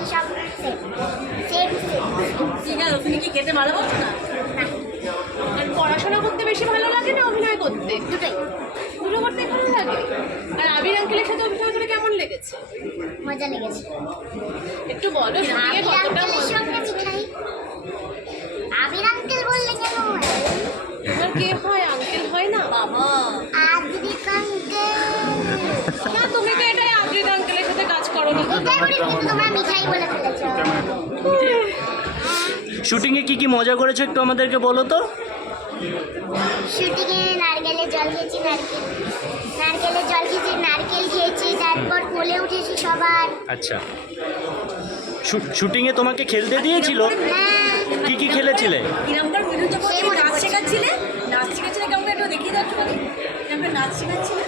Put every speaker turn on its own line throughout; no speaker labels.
বাকি সব same same same.
ঠিক আছে তুমি কি খেতে ভালো না।
না
আর পড়াশোনা করতে বেশি ভালো লাগে না অভিনয় করতে?
দুটোই।
দুটো করতে ভালো লাগে। আর আবির আঙ্কেলের সাথে অভিনয় করে কেমন লেগেছে?
মজা লেগেছে।
একটু বলো শুটিংয়ে কতটা
আবির আঙ্কেল বললে কেন
তোমার কে হয়? আঙ্কেল হয় না? বাবা
আদ্রিক আঙ্কেল
না তুমি তো এটাই আদ্রিত আঙ্কেলের সাথে কাজ করো না
এটাই বলি কিন্তু তোমরা মিঠাই বলে ফেলেছো
শুটিংয়ে কি কি মজা করেছ একটু আমাদেরকে বলো তো?
নারকেলের জল খেয়েছি নারকেলের জল খেয়েছি নারকেল খেয়েছি তারপর কোলে উঠেছি সবার।
আচ্ছা। শুটিংয়ে তোমাকে খেলতে দিয়েছিল?
হ্যাঁ।
কি কি খেলেছিলে?
নাচ শেখাচ্ছিলে? নাচ শেখাচ্ছিলে? কেমন একটু দেখিয়ে দাও নাচ শেখাচ্ছিলে?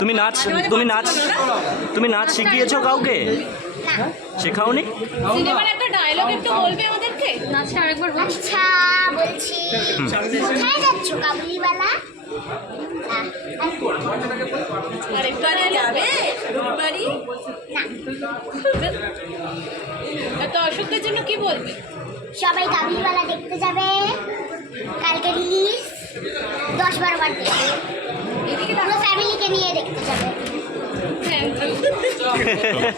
তুমি নাচ তুমি নাচ তুমি নাচ শিখিয়েছো কাউকে? শেখাওনি?
সিনেমার একটা ডায়লগ একটু বলবে আমাদেরকে? নাচটা আরেকবার বল।
আচ্ছা বলছি। কোথায় যাচ্ছ কাবুলিওয়ালা?
জন্য কি বলবে?
সবাই কাবুলিওয়ালা দেখতে যাবে। কালকে রিলিজ দশ বারো বার পুরো ফ্যামিলিকে নিয়ে দেখতে যাবে।
ইউ